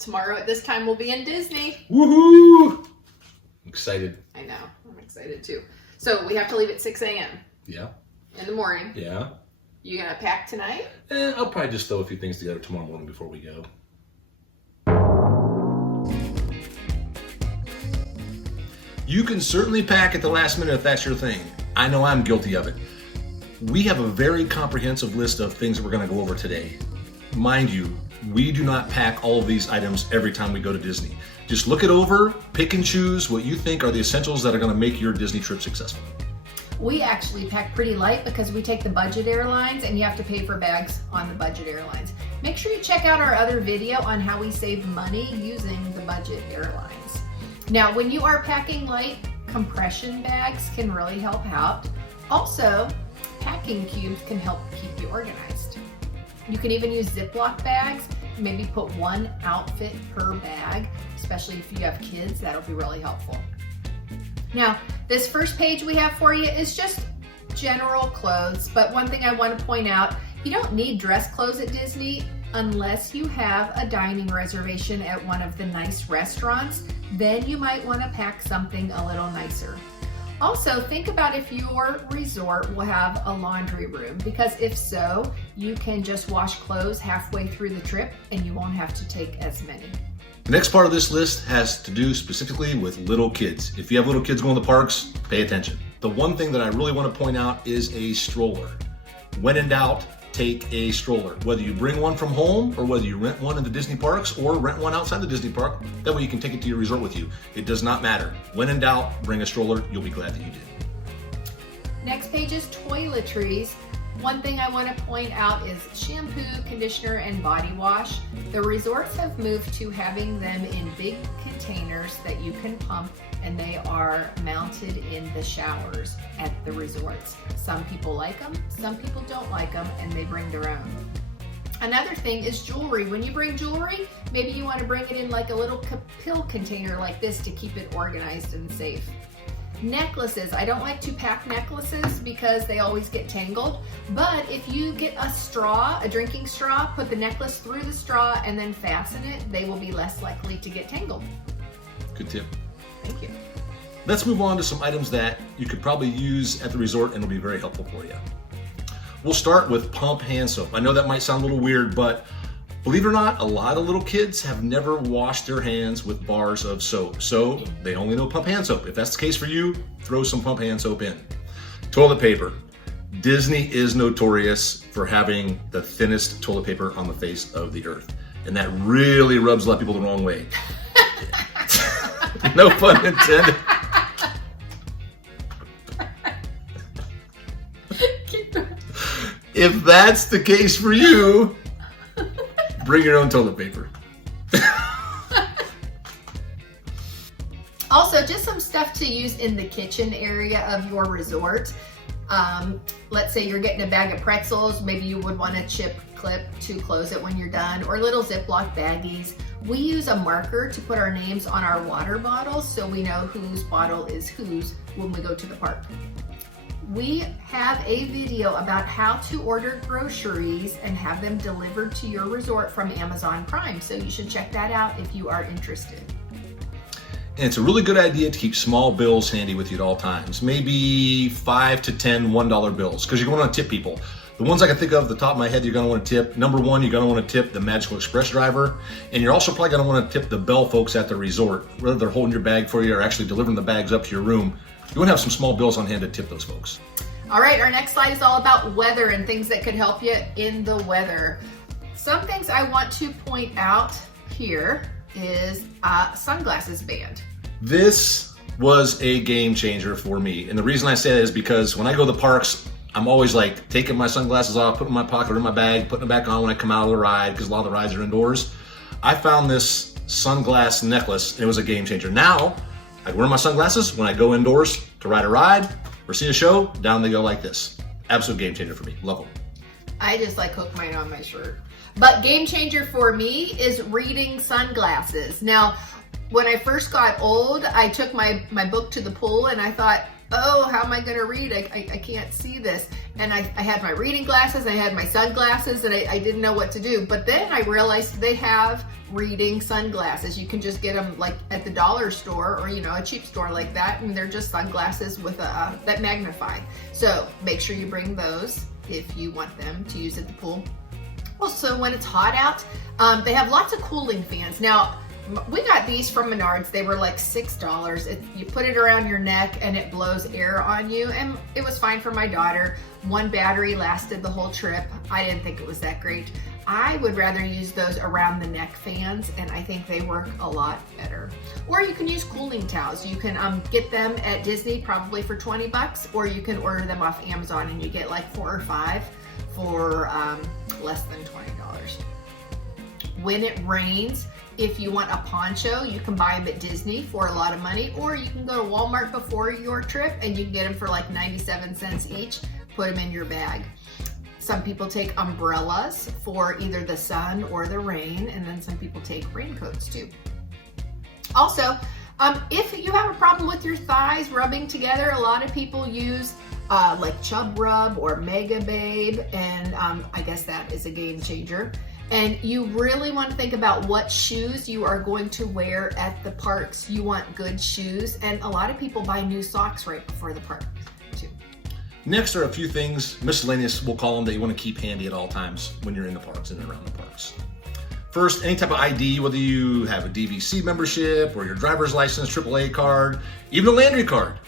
Tomorrow at this time we'll be in Disney. Woohoo! Excited. I know. I'm excited too. So we have to leave at 6 a.m. Yeah. in the morning. Yeah. You gonna pack tonight? I'll probably just throw a few things together tomorrow morning before we go. You can certainly pack at the last minute if that's your thing. I know I'm guilty of it. We have a very comprehensive list of things that we're going to go over today. Mind you, we do not pack all of these items every time we go to Disney. Just look it over, pick and choose what you think are the essentials that are going to make your Disney trip successful. We actually pack pretty light because we take the budget airlines and you have to pay for bags on the budget airlines. Make sure you check out our other video on how we save money using the budget airlines. Now, when you are packing light, compression bags can really help out. Also, packing cubes can help keep you organized. You can even use Ziploc bags, maybe put one outfit per bag, especially if you have kids, that'll be really helpful. Now, this first page we have for you is just general clothes, but one thing I want to point out, you don't need dress clothes at Disney unless you have a dining reservation at one of the nice restaurants. Then you might want to pack something a little nicer. Also, think about if your resort will have a laundry room, because if so, you can just wash clothes halfway through the trip and you won't have to take as many. The next part of this list has to do specifically with little kids. If you have little kids going to the parks, pay attention. The one thing that I really want to point out is a stroller. When in doubt, take a stroller. Whether you bring one from home or whether you rent one in the Disney parks or rent one outside the Disney park, that way you can take it to your resort with you. It does not matter. When in doubt, bring a stroller. You'll be glad that you did. Next page is toiletries. One thing I want to point out is shampoo, conditioner, and body wash. The resorts have moved to having them in big containers that you can pump, and they are mounted in the showers at the resorts. Some people like them, some people don't like them, and they bring their own. Another thing is jewelry. When you bring jewelry, maybe you want to bring it in like a little pill container like this to keep it organized and safe. Necklaces. I don't like to pack necklaces because they always get tangled, but if you get a straw, a drinking straw, put the necklace through the straw and then fasten it, they will be less likely to get tangled. Good tip. Thank you. Let's move on to some items that you could probably use at the resort and will be very helpful for you. We'll start with pump hand soap. I know that might sound a little weird, but believe it or not, a lot of little kids have never washed their hands with bars of soap, so they only know pump hand soap. If that's the case for you, throw some pump hand soap in. Toilet paper. Disney is notorious for having the thinnest toilet paper on the face of the earth, and that really rubs a lot of people the wrong way. No pun intended. If that's the case for you, bring your own toilet paper. Also, just some stuff to use in the kitchen area of your resort. Let's say you're getting a bag of pretzels, maybe you would want a chip clip to close it when you're done, or little Ziploc baggies. We use a marker to put our names on our water bottles so we know whose bottle is whose when we go to the park. We have a video about how to order groceries and have them delivered to your resort from Amazon Prime, so you should check that out if you are interested. And it's a really good idea to keep small bills handy with you at all times. Maybe 5 to 10 $1 bills, because you're going to want to tip people. The ones I can think of at the top of my head you're going to want to tip. Number one, you're going to want to tip the Magical Express driver. And you're also probably going to want to tip the bell folks at the resort, whether they're holding your bag for you or actually delivering the bags up to your room. You want to have some small bills on hand to tip those folks. All right, our next slide is all about weather and things that could help you in the weather. Some things I want to point out here is sunglasses band. This was a game changer for me. And the reason I say that is because when I go to the parks, I'm always like taking my sunglasses off, putting them in my pocket or in my bag, putting them back on when I come out of the ride, because a lot of the rides are indoors. I found this sunglass necklace, and it was a game changer. Now, I wear my sunglasses when I go indoors to ride a ride or see a show, down they go like this. Absolute game changer for me. Love them. I just like hook mine on my shirt. But game changer for me is reading sunglasses. Now, when I first got old, I took my book to the pool and I thought, oh, how am I gonna read? I can't see this. And I had my reading glasses, I had my sunglasses, and I didn't know what to do. But then I realized they have reading sunglasses. You can just get them like at the dollar store or, you know, a cheap store like that. And they're just sunglasses with that magnify. So make sure you bring those if you want them to use at the pool. Also, when it's hot out, they have lots of cooling fans. Now, we got these from Menards. They were like $6. You put it around your neck and it blows air on you. And it was fine for my daughter. One battery lasted the whole trip. I didn't think it was that great. I would rather use those around the neck fans, and I think they work a lot better. Or you can use cooling towels. You can get them at Disney probably for 20 bucks, or you can order them off Amazon and you get like 4 or 5 for less than $20. When it rains, if you want a poncho, you can buy them at Disney for a lot of money, or you can go to Walmart before your trip and you can get them for like 97 cents each. Put them in your bag. Some people take umbrellas for either the sun or the rain, and then some people take raincoats too. Also, if you have a problem with your thighs rubbing together, a lot of people use like Chub Rub or Mega Babe, and I guess that is a game changer. And you really want to think about what shoes you are going to wear at the parks. You want good shoes, and a lot of people buy new socks right before the park too. Next are a few things, miscellaneous we'll call them, that you want to keep handy at all times when you're in the parks and around the parks. First, any type of ID, whether you have a DVC membership or your driver's license, AAA card, even a Landry card,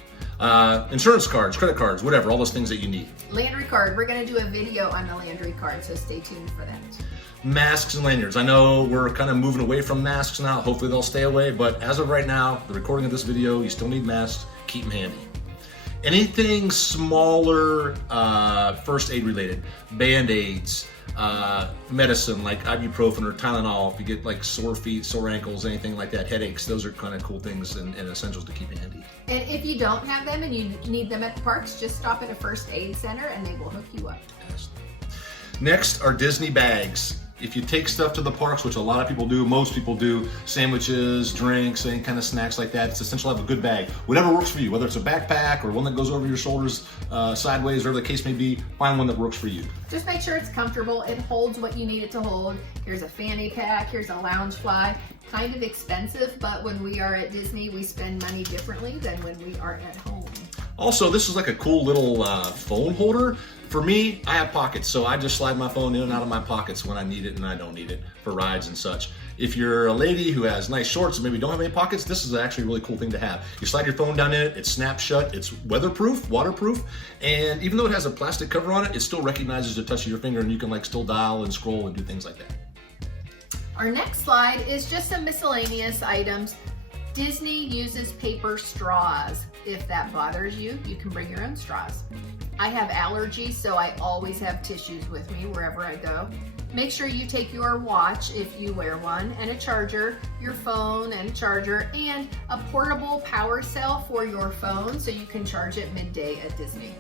insurance cards, credit cards, whatever, all those things that you need. Landry card, we're going to do a video on the Landry card, so stay tuned for that. Masks and lanyards. I know we're kind of moving away from masks now. Hopefully they'll stay away, but as of right now, the recording of this video, you still need masks. Keep them handy. Anything smaller, first aid related, Band-Aids, medicine like ibuprofen or Tylenol, if you get like sore feet, sore ankles, anything like that, headaches, those are kind of cool things and essentials to keep handy. And if you don't have them and you need them at the parks, just stop at a first aid center and they will hook you up. Next are Disney bags. If you take stuff to the parks, which a lot of people do, most people do, sandwiches, drinks, any kind of snacks like that, it's essential to have a good bag. Whatever works for you, whether it's a backpack or one that goes over your shoulders sideways, whatever the case may be, find one that works for you. Just make sure it's comfortable. It holds what you need it to hold. Here's a fanny pack, here's a lounge fly. Kind of expensive, but when we are at Disney, we spend money differently than when we are at home. Also, this is like a cool little phone holder. For me, I have pockets, so I just slide my phone in and out of my pockets when I need it and I don't need it for rides and such. If you're a lady who has nice shorts and maybe don't have any pockets, this is actually a really cool thing to have. You slide your phone down in it, it snaps shut, it's weatherproof, waterproof, and even though it has a plastic cover on it, it still recognizes the touch of your finger and you can like still dial and scroll and do things like that. Our next slide is just some miscellaneous items. Disney uses paper straws. If that bothers you, you can bring your own straws. I have allergies, so I always have tissues with me wherever I go. Make sure you take your watch if you wear one, and a charger, your phone and charger, and a portable power cell for your phone so you can charge it midday at Disney.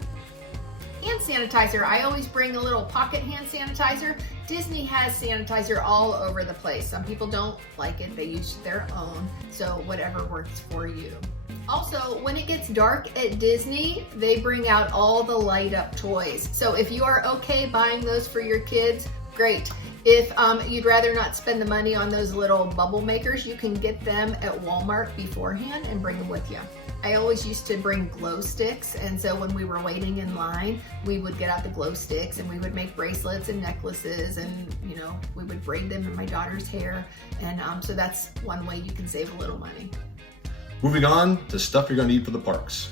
Hand sanitizer. I always bring a little pocket hand sanitizer. Disney has sanitizer all over the place. Some people don't like it. They use their own. So whatever works for you. Also, when it gets dark at Disney, they bring out all the light up toys. So if you are okay buying those for your kids, great. If you'd rather not spend the money on those little bubble makers, you can get them at Walmart beforehand and bring them with you. I always used to bring glow sticks, and so when we were waiting in line, we would get out the glow sticks and we would make bracelets and necklaces, and you know, we would braid them in my daughter's hair, and so that's one way you can save a little money. Moving on to stuff you're going to need for the parks.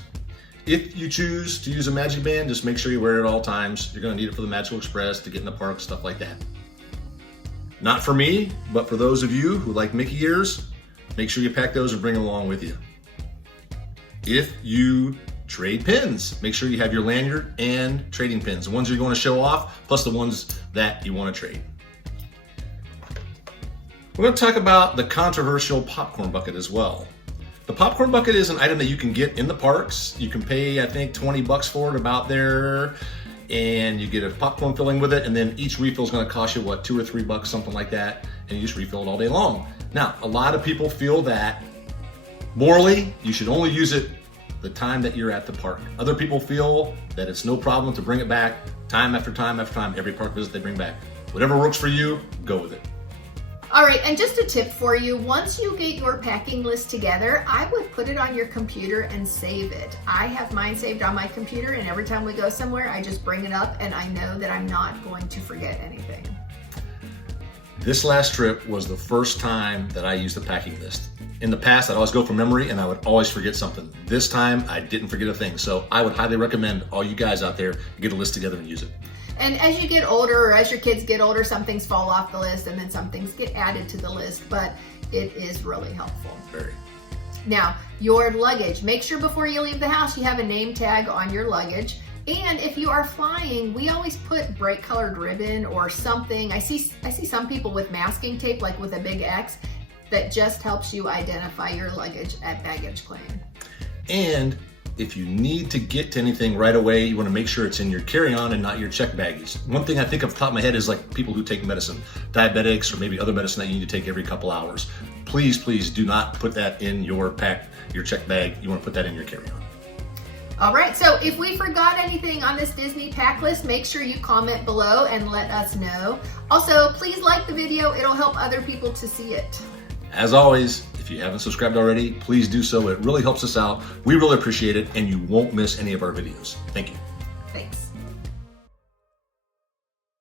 If you choose to use a Magic Band, just make sure you wear it at all times. You're going to need it for the Magical Express, to get in the park, stuff like that. Not for me, but for those of you who like Mickey ears, make sure you pack those and bring them along with you. If you trade pins, make sure you have your lanyard and trading pins, the ones you're going to show off, plus the ones that you want to trade. We're going to talk about the controversial popcorn bucket as well. The popcorn bucket is an item that you can get in the parks. You can pay, I think, 20 bucks for it, about there, and you get a popcorn filling with it, and then each refill is going to cost you, what, $2 or $3, something like that, and you just refill it all day long. Now, a lot of people feel that morally, you should only use it the time that you're at the park. Other people feel that it's no problem to bring it back time after time after time. Every park visit they bring back. Whatever works for you, go with it. All right, and just a tip for you, once you get your packing list together, I would put it on your computer and save it. I have mine saved on my computer, and every time we go somewhere, I just bring it up and I know that I'm not going to forget anything. This last trip was the first time that I used the packing list. In the past, I'd always go from memory and I would always forget something. This time, I didn't forget a thing. So I would highly recommend all you guys out there get a list together and use it. And as you get older, or as your kids get older, some things fall off the list and then some things get added to the list, but it is really helpful. Very. Now, your luggage. Make sure before you leave the house you have a name tag on your luggage. And if you are flying, we always put bright colored ribbon or something. I see some people with masking tape, like with a big X, that just helps you identify your luggage at baggage claim. And if you need to get to anything right away, you want to make sure it's in your carry-on and not your check baggage. One thing I think off the top of my head is like people who take medicine, diabetics, or maybe other medicine that you need to take every couple hours. Please, please do not put that in your check bag. You want to put that in your carry-on. All right, so if we forgot anything on this Disney pack list, make sure you comment below and let us know. Also, please like the video. It'll help other people to see it. As always, if you haven't subscribed already, please do so. It really helps us out. We really appreciate it, and you won't miss any of our videos. Thank you. Thanks.